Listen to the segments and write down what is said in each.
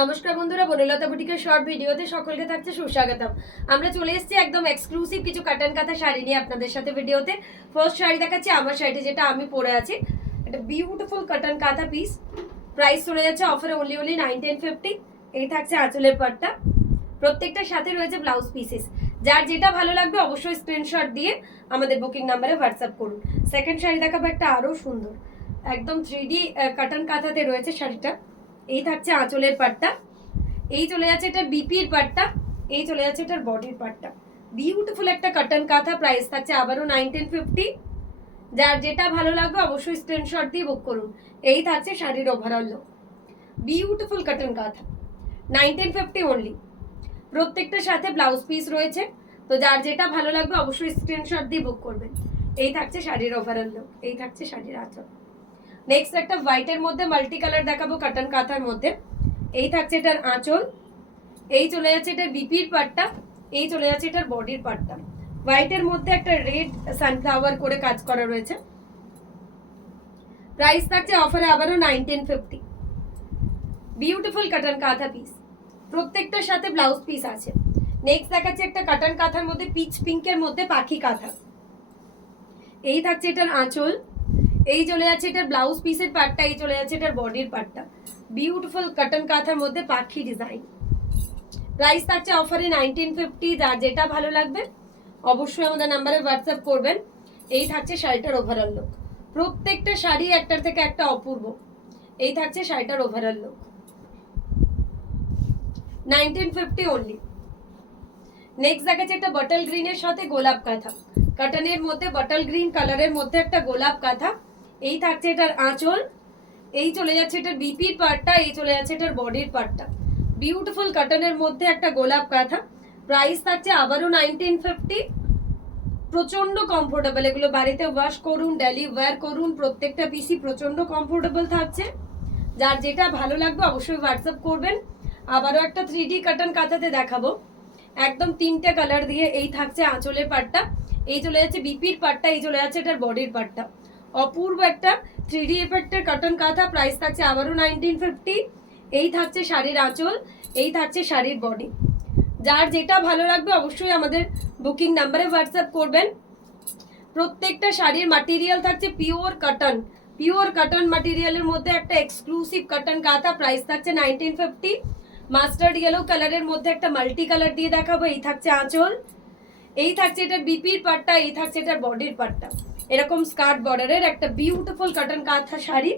নমস্কার বন্ধুরা, বনলতা বুটিকের শর্ট ভিডিওতে সকলকে থাকছে সুস্বাগতম। আমরা চলে এসেছি একদম এক্সক্লুসিভ কিছু কাটান কাঁথা শাড়ি নিয়ে আপনাদের সাথে ভিডিওতে। ফার্স্ট শাড়ি দেখাচ্ছি আমার শাড়িটি, যেটা আমি পরে আছি। এটা বিউটিফুল কাটান কাঁথা পিস। প্রাইস চলে যাচ্ছে অফারে অনলি 1950। এই থাকছে আঁচলের পাটটা। প্রত্যেকটার সাথে রয়েছে ব্লাউজ পিসেস। যার যেটা ভালো লাগবে অবশ্যই স্ক্রিনশট দিয়ে আমাদের বুকিং নাম্বারে হোয়াটসঅ্যাপ করুন। সেকেন্ড শাড়ি দেখাবো, একটা আরও সুন্দর একদম 3D কাটান কাঁথাতে রয়েছে শাড়িটা। এই থাকছে আঁচলের পাটটা, এই চলে যাচ্ছে এটার বিপির পাটটা, এই চলে যাচ্ছে এটার বডির পাটটা। বিউটিফুল একটা কাটান কাঁথা। প্রাইস থাকছে আবারও 1950। যার যেটা ভালো লাগবে অবশ্যই স্ক্রিনশট দিয়ে বুক করুন। এই থাকছে শাড়ির ওভারঅল লুক। বিউটিফুল কাটান কাঁথা, 1950 অনলি। প্রত্যেকটার সাথে ব্লাউজ পিস রয়েছে, তো যার যেটা ভালো লাগবে অবশ্যই স্ক্রিনশট দিয়ে বুক করবেন। এই থাকছে শাড়ির ওভারঅল লুক, এই থাকছে শাড়ির আঁচল। নেক্সট একটা হোয়াইটের মধ্যে মাল্টি কালার দেখাবো কাটান কাঁথার মধ্যে। এই থাকছে এটার আঁচল, এই চলে যাচ্ছে এটার বিপির পাটটা, এই চলে যাচ্ছে এটার বডির পাটটা। হোয়াইটের মধ্যে একটা রেড সানফ্লাওয়ার করে কাজ করা রয়েছে। প্রাইস থাকছে অফারে আবারও 1950। বিউটিফুল কাটান কাঁথা পিস, প্রত্যেকটার সাথে ব্লাউজ পিস আছে। নেক্সট দেখাচ্ছে একটা কাটান কাঁথার মধ্যে পিচ পিঙ্কের মধ্যে পাখি কাঁথা। এই থাকছে এটার আঁচল, এই চলে যাচ্ছে এটার ব্লাউজ পিসের পার্টটা, এই চলে যাচ্ছে এটার বডির পার্টটা। বিউটিফুল কাটান কাঁথার মধ্যে পাখি ডিজাইন। প্রাইস থাকছে অফারে 1950। যার যেটা ভালো লাগবে অবশ্যই আমাদের নাম্বারে হোয়াটসঅ্যাপ করবেন। এই থাকছে শাড়িটার ওভারঅল লুক। প্রত্যেকটা শাড়ি একটার থেকে একটা অপূর্ব। এই থাকছে শাড়িটার ওভারঅল লুক, 1950 অনলি। নেক্সট দেখাচ্ছে একটা বটল গ্রিনের সাথে গোলাপ কাঁথা। কাটানের মধ্যে বটল গ্রিন কালারের মধ্যে একটা গোলাপ কাঁথা। এই থাকছে এটার আঁচল, এই চলে যাচ্ছে এটার বিপির পার্টটা, এই চলে যাচ্ছে এটার বডির পার্টটা। বিউটিফুল কাটানের মধ্যে একটা গোলাপ কাঁথা। প্রাইস থাকছে আবারও 1950। প্রচন্ড কমফোর্টেবল, এগুলো বাড়িতে ওয়াশ করুন, ডেলি ওয়্যার করুন, প্রত্যেকটা পিসি প্রচন্ড কমফোর্টেবল থাকছে। যার যেটা ভালো লাগবে অবশ্যই হোয়াটসঅ্যাপ করবেন। আবারও একটা 3D কাটান কাঁথাতে দেখাবো, একদম 3টে কালার দিয়ে। এই থাকছে আঁচলের পাটটা, এই চলে যাচ্ছে বিপির পাটটা, এই চলে যাচ্ছে এটার বডির পাটটা। অপূর্ব একটা 3D এফেক্টের কাটান কাঁথা। প্রাইস থাকছে আবারও 1950। এই থাকছে শাড়ির আঁচল, এই থাকছে শাড়ির বডি। যার যেটা ভালো লাগবে অবশ্যই আমাদের বুকিং নাম্বারে হোয়াটসঅ্যাপ করবেন। প্রত্যেকটা শাড়ির মাটেরিয়াল থাকছে পিওর কটন। পিওর কটন মাটেরিয়ালের মধ্যে একটা এক্সক্লুসিভ কটন কাঁথা। প্রাইস থাকছে 1950। মাস্টার্ড ইয়েলো কালারের মধ্যে একটা মাল্টি কালার দিয়ে দেখাবো। এই থাকছে আঁচল, এই থাকছে এটার বিপির পাটটা, এই থাকছে এটার বডির পাটটা। এরকম স্কার্ট বর্ডারের একটা বিউটিফুল কটন কাঁথা শাড়ি,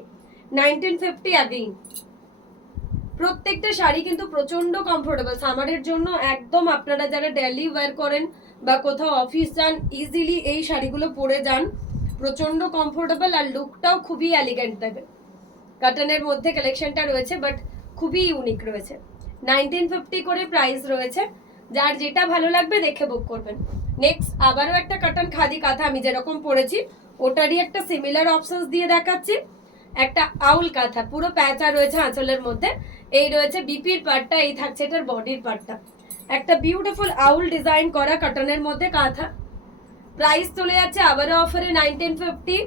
1950 अगेन। প্রত্যেকটা শাড়ি কিন্তু প্রচন্ড কমফোর্টেবল সামারের জন্য একদম। আপনারা যারা ডেইলি ওয়্যার করেন বা কোথাও অফিস যান, ইজিলি এই শাড়িগুলো পরে যান। প্রচন্ড কমফোর্টেবল আর লুকটাও খুবই এলিগেন্ট দেবে। কটনের মধ্যে কালেকশনটা রয়েছে, বাট খুবই ইউনিক রয়েছে। 1950 করে প্রাইস রয়েছে। যার যেটা ভালো লাগবে দেখে বুক করবেন। নেক্সট আবারও একটা কটন খাদি কাঁথা, আমি যেরকম পরেছি ওটারই একটা সিমিলার অপশনস দিয়ে দেখাচ্ছি। একটা আউল কাঁথা, পুরো প্যাঁচা রয়েছে আঁচলের মধ্যে। এই রয়েছে বিপির পার্টটা, এই থাকছে এটার বডির পার্টটা। একটা বিউটিফুল আউল ডিজাইন করা কটনের মধ্যে কাঁথা। প্রাইস চলে যাচ্ছে আবারও অফারে 1950।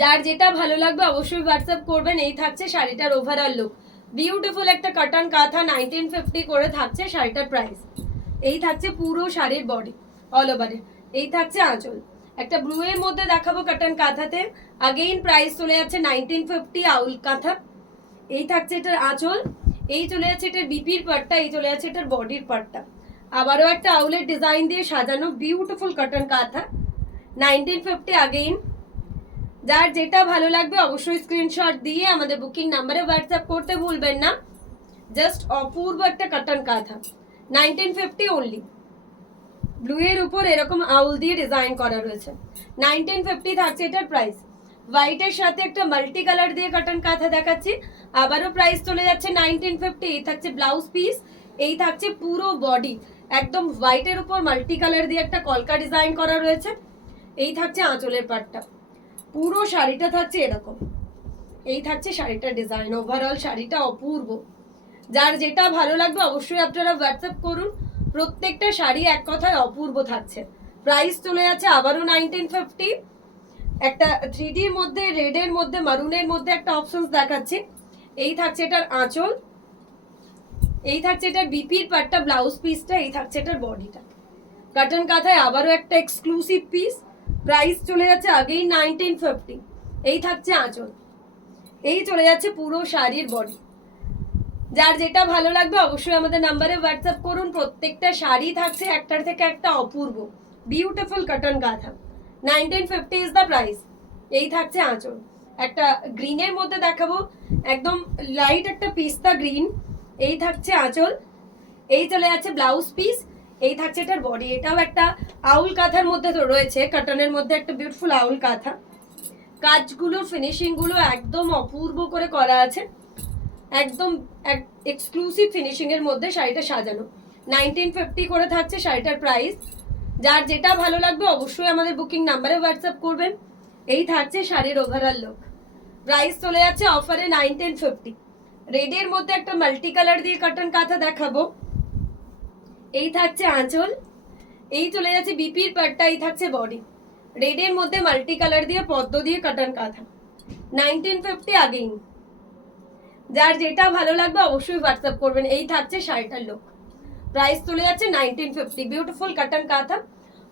যার যেটা ভালো লাগবে অবশ্যই হোয়াটসঅ্যাপ করবেন। এই থাকছে শাড়িটার ওভারঅল লুক। বিউটিফুল একটা কটন কাঁথা, 1950 করে থাকছে শাড়িটার প্রাইস। এই থাকছে পুরো শাড়ির বডি অল ওভারে। এই থাকছে আঁচল। একটা ব্লু এর মধ্যে দেখাবো কটন কাঁথাতে। अगेन প্রাইস চলে যাচ্ছে 1950 আউল কাঁথা। এই থাকছে এটার আঁচল, এই চলে যাচ্ছে এটার বিপির পাটটা, এই চলে যাচ্ছে এটার বডির পাটটা। আবারও একটা আউলের ডিজাইন দিয়ে সাজানো বিউটিফুল কটন কাঁথা, 1950 अगेन। যার যেটা ভালো লাগবে অবশ্যই স্ক্রিনশট দিয়ে আমাদের বুকিং নাম্বারে হোয়াটসঅ্যাপ করতে ভুলবেন না। জাস্ট অপূর্ব একটা কটন কাঁথা, 1950 অনলি। ব্লু এর উপর এরকম আউল দিয়ে ডিজাইন করা রয়েছে, 1950 থাকছে এটার প্রাইস। হোয়াইটের সাথে একটা মাল্টি কালার দিয়ে কটন কাঁথা দেখাচ্ছি, আবারও প্রাইস চলে যাচ্ছে 1950। এই থাকছে ব্লাউজ পিস, এই থাকছে পুরো বডি। একদম হোয়াইটের উপর মাল্টি কালার দিয়ে একটা কলকা ডিজাইন করা রয়েছে। এই থাকছে আঁচলের পাটটা। পুরো শাড়িটা থাকছে এরকম। এই থাকছে শাড়িটার ডিজাইন। ওভারঅল শাড়িটা অপূর্ব। যার যেটা ভালো লাগবে অবশ্যই আপনারা হোয়াটসঅ্যাপ করুন। প্রত্যেকটা শাড়ি এক কথায় অপূর্ব থাকছে। প্রাইস চলে যাচ্ছে আবারও 1950। একটা 3Dর মধ্যে, রেডের মধ্যে, মারুনের মধ্যে একটা অপশনস দেখাচ্ছি। এই থাকছে এটার আঁচল, এই থাকছে এটার বিপির পার্টটা, ব্লাউজ পিসটা, এই থাকছে এটার বডিটা। কটন কাঁথায় আবারও একটা এক্সক্লুসিভ পিস, প্রাইস চলে যাচ্ছে আগেই 1950। এই থাকছে আঁচল, এই চলে যাচ্ছে পুরো শাড়ির বডি। যার যেটা ভালো লাগবে অবশ্যই আমাদের নাম্বারে হোয়াটসঅ্যাপ করুন। প্রত্যেকটা শাড়ি থাকছে একটার থেকে একটা অপূর্ব বিউটিফুল কটন কাঁথা। 1950 ইজ দ্য প্রাইস। এই থাকছে আঁচল, একটা গ্রিনের মধ্যে দেখাবো, একদম লাইট একটা পিস্তা গ্রিন। এই থাকছে আঁচল, এই চলে যাচ্ছে ব্লাউজ পিস, এই থাকছে এটার বডি। এটাও একটা আউল কাঁথার মধ্যে তো রয়েছে, কটনের মধ্যে একটা বিউটিফুল আউল কাঁথা। কাজগুলো ফিনিশিং গুলো একদম অপূর্ব করে করা আছে, একদম এক্সক্লুসিভ ফিনিশিং এর মধ্যে শাড়িটা সাজানো। 1950 করে থাকছে শাড়িটার প্রাইস। যার যেটা ভালো লাগবে অবশ্যই আমাদের বুকিং নাম্বারে হোয়াটসঅ্যাপ করবেন। এই থাকছে শাড়ির ওভারঅল লুক। প্রাইস চলে যাচ্ছে অফারে 1950। রেডের মধ্যে একটা মাল্টি কালার দিয়ে কটন কাঁথা দেখাবো। এই থাকছে আঁচল, এই চলে যাচ্ছে বিপির পাট্টা, এই থাকছে বডি। রেডের মধ্যে মাল্টি কালার দিয়ে পদ্ম দিয়ে কটন কাঁথা। 1950 আগেই। যার যেটা ভালো লাগবে অবশ্যই হোয়াটসঅ্যাপ করবেন। এই থাকছে শাড়িটার লুক। প্রাইস চলে যাচ্ছে 1950। বিউটিফুল কটন কাঁথা,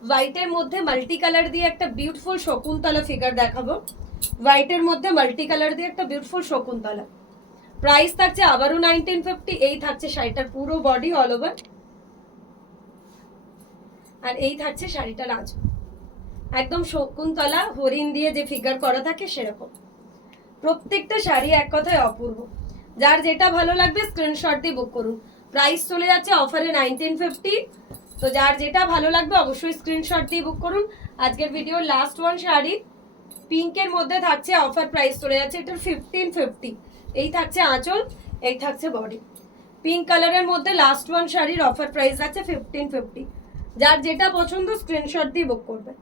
হোয়াইটের মধ্যে মাল্টি কালার দিয়ে একটা বিউটিফুল শকুন্তলা ফিগার দেখাবো। হোয়াইটের মধ্যে মাল্টি কালার দিয়ে একটা বিউটিফুল শকুন্তলা। প্রাইস থাকছে আবারও 1950। এই থাকছে শাড়িটার পুরো বডি অল ওভার, আর এই থাকছে শাড়িটার আঁচল। একদম শকুন্তলা হরিণ দিয়ে যে ফিগার করা থাকে সেরকম। প্রত্যেকটা শাড়ি এক কথায় অপূর্ব। যার যেটা ভালো লাগবে স্ক্রিনশট দিয়ে বুক করুন। প্রাইস চলে যাচ্ছে অফারে 1950। তো যার যেটা ভালো লাগবে অবশ্যই স্ক্রিনশট দিয়ে বুক করুন। আজকের ভিডিওর লাস্ট ওয়ান শাড়ি পিঙ্কের মধ্যে থাকছে, অফার প্রাইস চলে যাচ্ছে এটার 1550। এই থাকছে আঁচল, এই থাকছে বডি। পিঙ্ক কালারের মধ্যে লাস্ট ওয়ান শাড়ির অফার প্রাইস আছে 1550। যার যেটা পছন্দ স্ক্রিনশট দিয়ে বুক করবে।